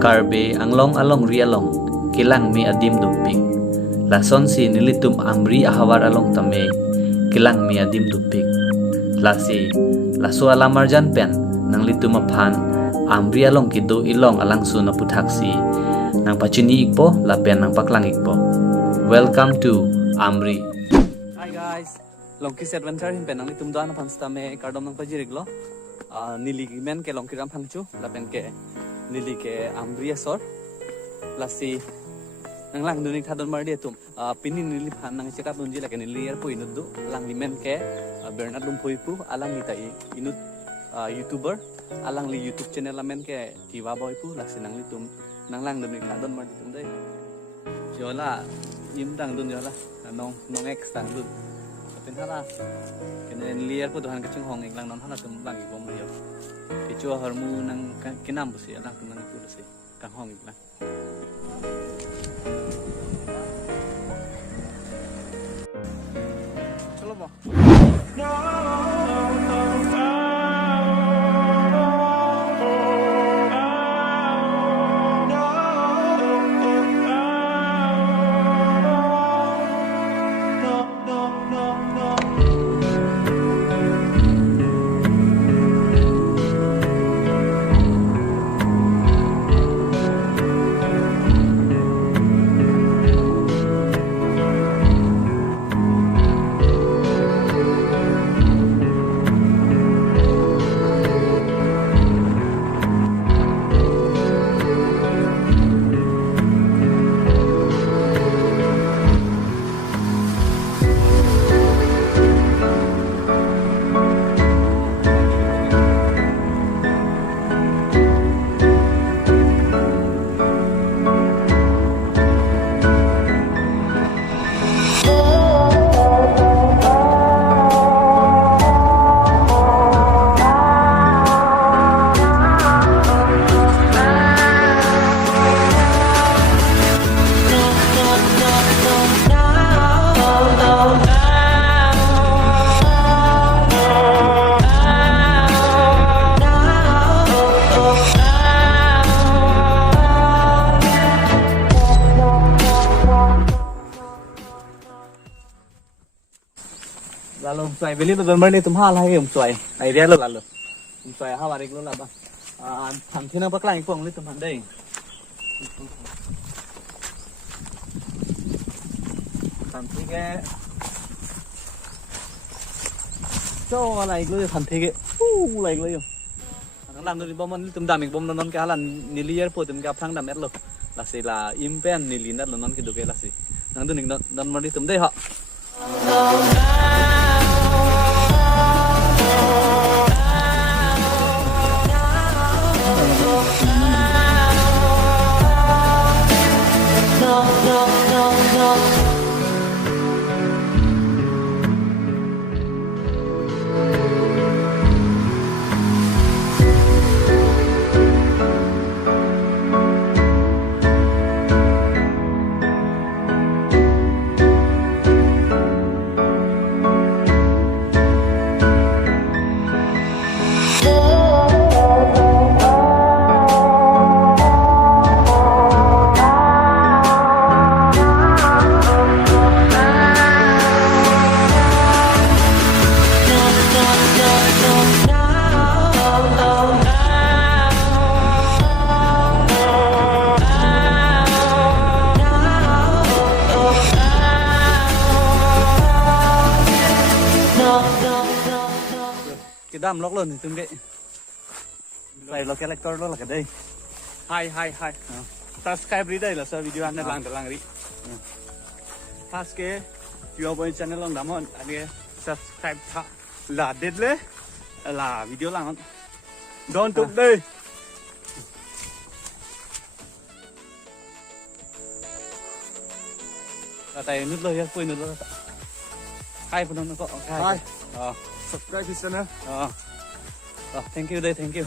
karbe anglong along rialong kilang mi adim dupik lason si nilitum amri ahawar along tame kilang mi adim dupik lasi laso alamarjan pen nang litum aphan amri along kido ilong alang su na puthaksi nang pachini ikpo lapen nang paklang ikpo. Welcome to Amri. Hi guys, Longkis Adventure himpen nang litum doan phansta me kardom nang pajiriglo nili men ke longkiram phangchu lapen ke nili ke Amri asor lasi nang lang dunik thadon mardi tum pini nili phan nang chekap dunji lake nili er pu inuddu lang limen ke Bernard Lumpoipu alang nita inut YouTuber alang li YouTube channel lamen ke tiwa boypu lasi nang litum nang lang dunik thadon mardi tum dei jola im dang dun jola nong x dang dun pen hala kenen liar pu dohan kachung hong iklang non hala tum lang ibom yo kichua harmu nang kinam busi alang tum nang pu lasi kang hong iklang chalo bo lalu suai beli tu gambar ni tumha lah yang suai idea lo lalu suai ha warik lo lah bang tham thina paklang ipong li tumhan dei tham thige cho lại lo tham thige lại lo yo nang lam ni bom ni tum dam ik bom non ka halan ni lier po tum ka phang dam et lo la se la impen ni linat lo non ki du ke la se nang du ning non mar ni tum dei ha cái đam lóc lên thì tương cái này là cái lector đó là cái đây hai subscribe đi đây là sao video anh lang đi pas cái video bên channel long đam on anh subscribe tha là dead le là video lang don't tục đây là tay nút lời quên nút lời hai phần nó có hai subscribe to channel. Thank you, thank you.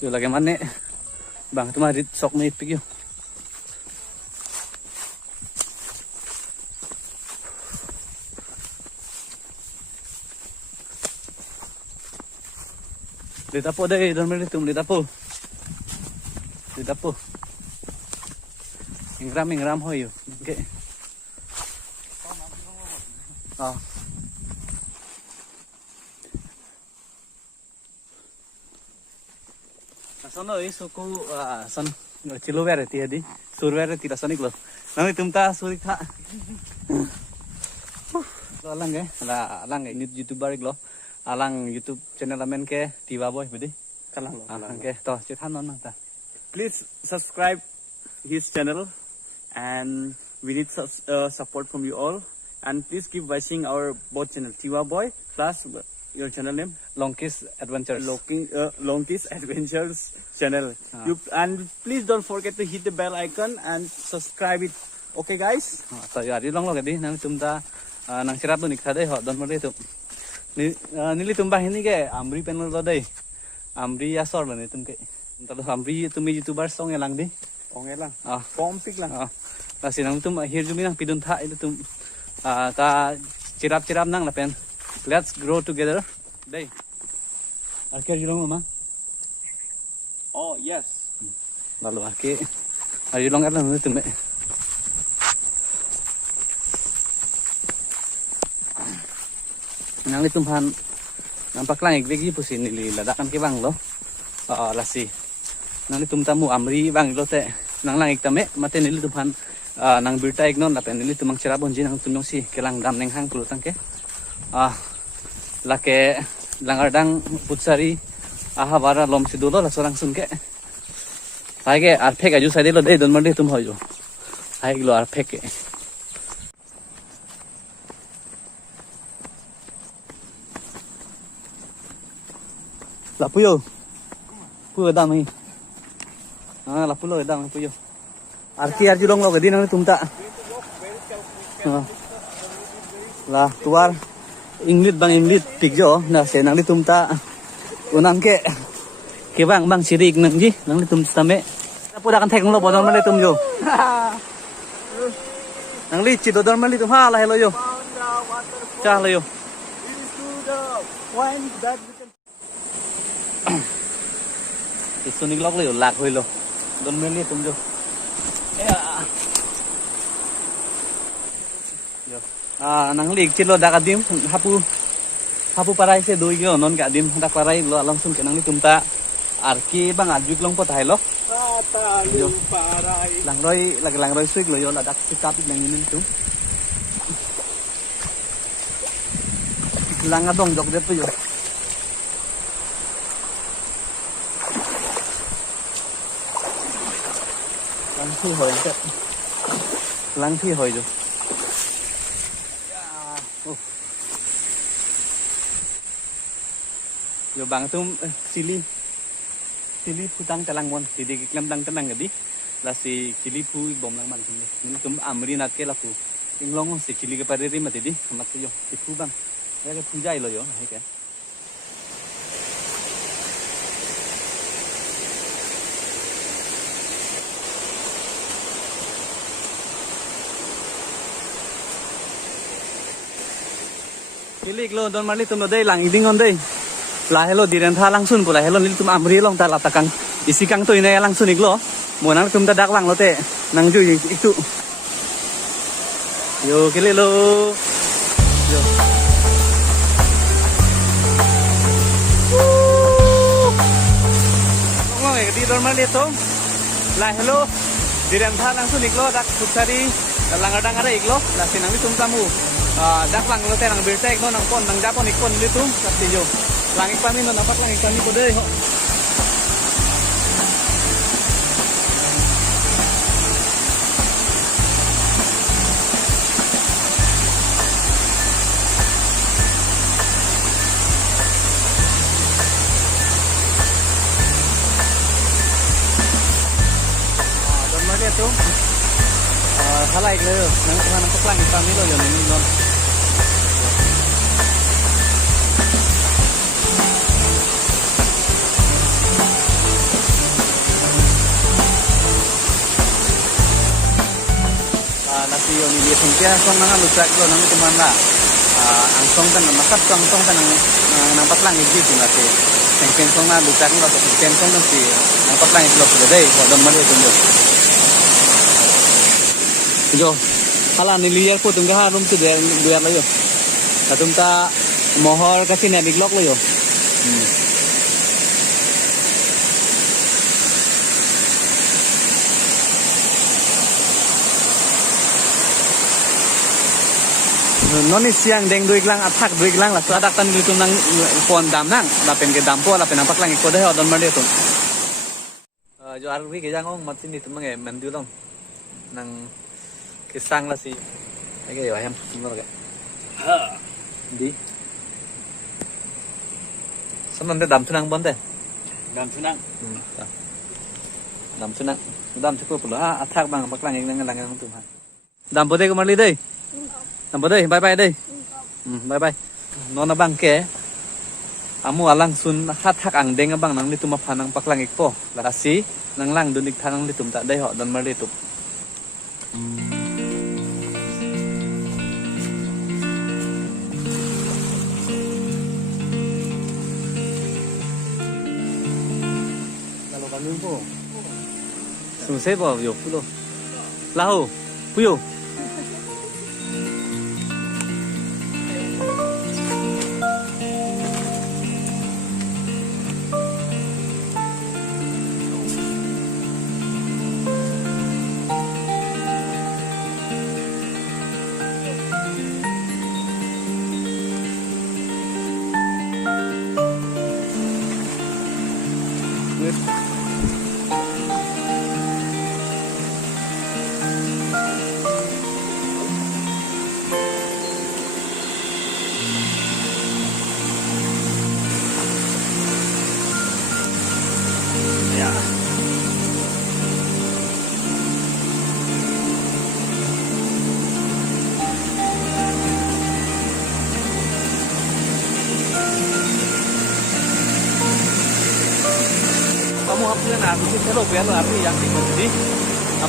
Yo lagi mana? Bang, tu mari sok ni pergi. Dito po deh, dormir litum dito po. Dito po. Ingram hoyo. Okay. Oh. Sono suku son chilo variety adi sur variety la sonik lo nami tumta surik tha alang ini youtuber lo alang YouTube channel amen ke tiwa boy budi Kalang lo. ke to chethan non ta Please subscribe his channel, and we need support from you all. And please keep watching our both channel, Tiwa Boy plus your channel name, Longkiss Adventures Longkiss Adventures channel. And please don't forget to hit the bell icon and subscribe it. Okay, guys? to yari long lo gadi nami tumta nang sirap lo nikha dei ho don mari tu nili tumba hini ke amri panel lo dei amri asor lo ni tum ke talo amri tumi YouTuber song elang di Okay lang. ah Pompik lang. kasi nang tum here jumi nang pidun tha itu tum ta cirap nang lapen let's grow together dei akhir julong ma Oh, yes. lalu akhir ari long atlan tum me nang litum han nampak lang igvegi pusin nili ladakan ke bang lo lasi nang litum tamu amri bang lo te nang lang iktame mate nili tum han nang birta ignon lapen nili tumang cirabon jin nang tunong si kelang dam neng hang kulutang ke lake langardang putsari aha bara lom sidulo la sorang sun ke haige arpek aju sai lo dei don mande tum hoyo haig lo arpek ke la puyo puyo dam hi la pulo dam puyo arki arju long lo gadi nang tumta la tuar inglit bang inglit pigjo na se nang tumta unang ke bang sirik nang ji nang tum tame apo da kan thek lo bodon male tum jo nang li chi dodon male tum ha la hello yo cha lo yo Sonik lok lo lạc hồi lo don male tum jo nang li chi lo da ka dim hapu parai se doi yo non ka dim dak parai lo langsung ke nang tum ta arki bang ajuk long pot hai lo lang roi suik lo yo la dak sikap nang ini tum lang adong jok de yo lang thi hồi jo yo bang tum sili putang talang mon di klam dang tanang gadi la si sili pu bom lang man tum amri nat ke la pu inglong si sili ke pariri mati di amat yo si pu bang ya ke puja lo yo hai ke Ilik lo don mali tum dei lang iding on dei la hello diren tha langsun pula hello nil tum amri long ta la takang isikang to ina langsun iglo monang tum ta dak lang lo te nang ju itu yo kile lo yo ngoi di don mali to la hello diren tha langsun iglo dak putsari langadang ada iglo la sinang tum tamu dak lang lo te nang birtek no nang pon nang japon ikon litu kasi yo langit kami no dapat langit kami ko deh ho don mali tu halai le nang langit kami lo yo ni non nasi yo ni dia sengkia song nang lusak lo nang teman la ang song tan masak song tan nang nampak lang gitu nasi Sengken song na lusak na so sengken song na si ang paklang iklok ko dai ho don mari tum jo hala ni liar ko tum ga rum tu der buya la yo tum ta mohor ka sin ni glok lo yo noni siang deng duik lang atak duik lang la sadak tan gitu nang pon dam nang la pen ke dam po la pen apak lang iko deh odon mande tu jo ar wi ke jang ong mat sini tu mange men du long nang ke sang la si ke yo hem sumur ke di saman de dam tunang bon de Dam tunang. dam tunang dam cukup pula atak bang apak lang ing nang lang tu ha dam po de ko marli dei Nampak deh, bye bye deh. Bye bye. Nona bang ke. Amu alang sun hat hak ang deng abang nang litum panang paklang ikpo. Lasi nang lang dunik tanang litum tak deh ho dan merlitum. Kalau kami po. Susah po yo pulo. Lahu, puyo. Kamu hapuskan aku sih kalau biar api yang jadi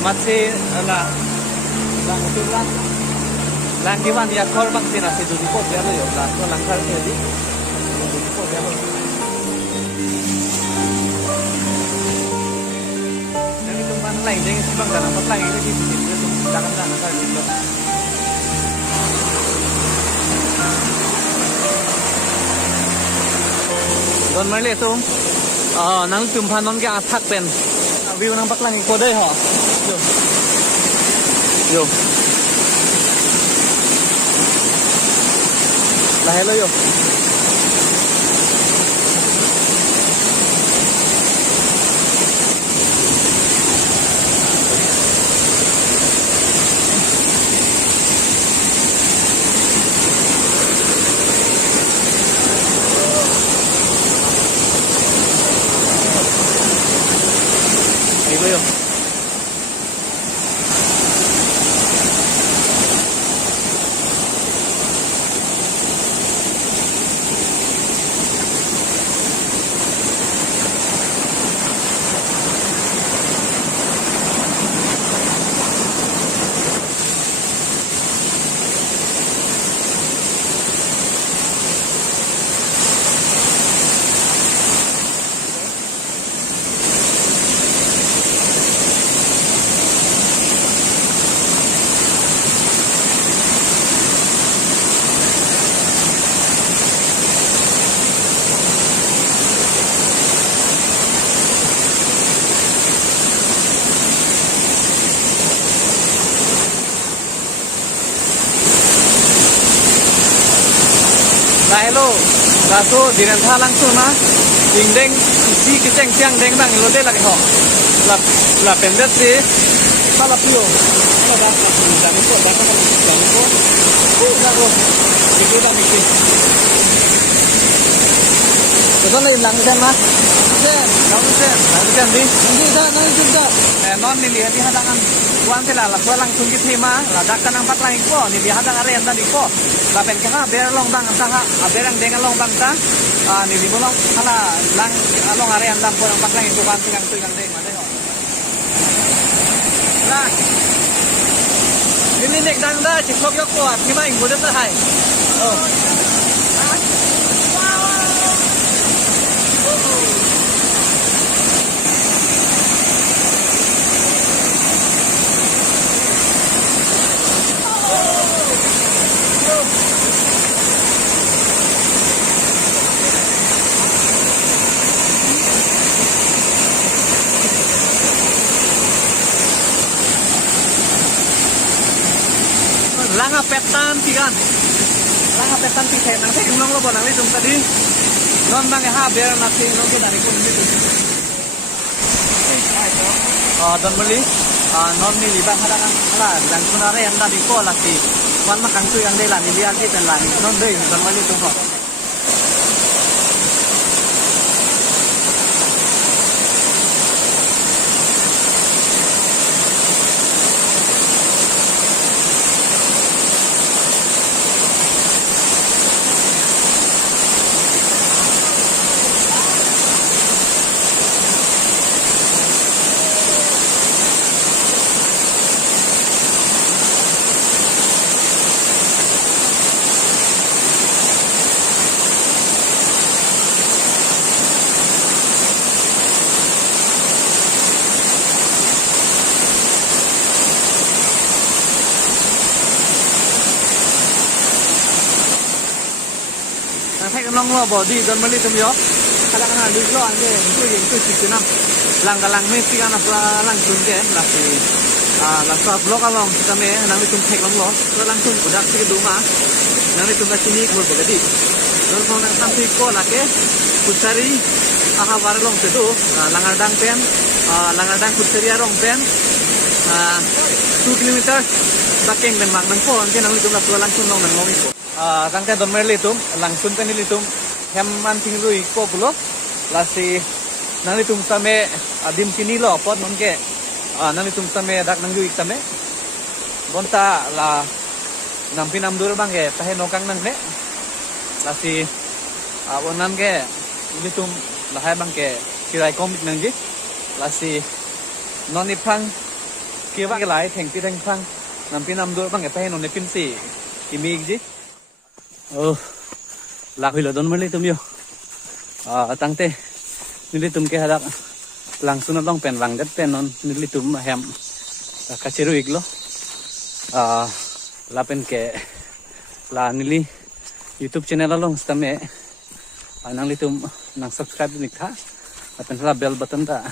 amat sih lah lang itu lang gimana ya kor bang sih nasi dulu kok biar lo ya lah so lang kar jadi dulu kok biar lo yang itu mana lain jangan sih bang dalam apa ini di sini itu jangan kar dulu don mai itu nang tumpan non ke atak pen view nang paklang iko deh ho yo lah hello yo yo lah hello raso dinan tha langsung na ding deng si kiceng siang deng bang lo de lagi ho la pendet si sala pio la da dan ko la ro dikit dah mikir betul ni lang sen mas sen di nang juga non ni lihat di hadangan kuan sila la so langsung ki thima la dakkan ang patlang ko ni di hadang are anda di ko la pen ka ber long bang saha berang dengan long bang ta ni di bolong hala lang long are anda po ang patlang ko kan tingang deng mate ho la ini nek dang da chiklok yok ko thima ing bodem ta hai langa petan tigan langa petan ti the nang the nong lo bo nang li tum tadi non bang ha ber na ti non ko dari ko ni tu don meli non ni li bang hadang ala dan sunare yang tadi ko la ti wan ma kang tu yang dei la ni lian ti tan la ni non dei don meli tu ko thay cái nong lo bỏ đi don meli tum yo kada kana lu lo anje itu yang itu sikunam lang galang me tiga na lang tun ke la si la sa blok along kita me nang tum thek long lo so lang tun budak si duma nang tum na sini ko boleh di don ko nang sampai ko la ke kusari aha warlong tedu langadang pen langadang kusari arong pen 2 kilometer baking ben mang nang ko anje nang tum la lang tun long nang long koตั้งแต่ต้นไม้ลิตุมหลังสุนเป็นลิตุมแฮมมันทิ้งลุยก็บุลลาสีนั่งลิตุมสมัยดิมที่นี่หล่อปอดนนแกนั่งลิตุมสมัยดักนั่งอยู่อีกสมัยบนตาลานำพี่นำดูบ้างแกไปให้นกังนั่งเนี่ยลาสีวันนั้นแกลิตุมลาให้บ้างแกกี่ไรก็มิดนั่งจิลาสีนอนในพังกี่ว่ากี่ไรแทงที่แทงพังนำพี่นำดูบ้างแกไปให้นอนในพินสี่กี่มีอีกจิlạc huy là đón mới lấy tôm yêu tăng tê nên lấy tôm kia hạt lang xuân long pen lang đất pen non nên lấy tôm mà hem cá chê ruột lo là pen ke là nili YouTube channel long stame nang lấy tôm nang subscribe nik tha pen là bell button ta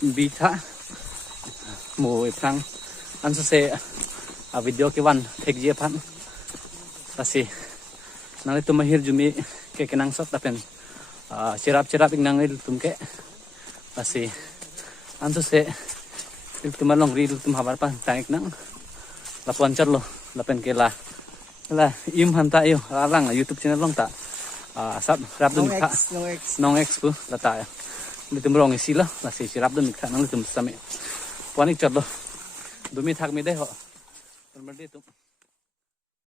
bi tha mùi phang ăn sẽ video cái văn thek je phan pasti nang itu mahir jumi ke kenang sot tapen cerap nang itu ke pasti antu se itu malong ri itu habar pan tangik nang lapuan cer lo lapen ke la im hanta yo arang YouTube channel long ta sab rap dun kha nong x pu la ta itu mrong isi lo la si cerap dun kha nang itu same panik cer lo dumi thak me de ho normal itu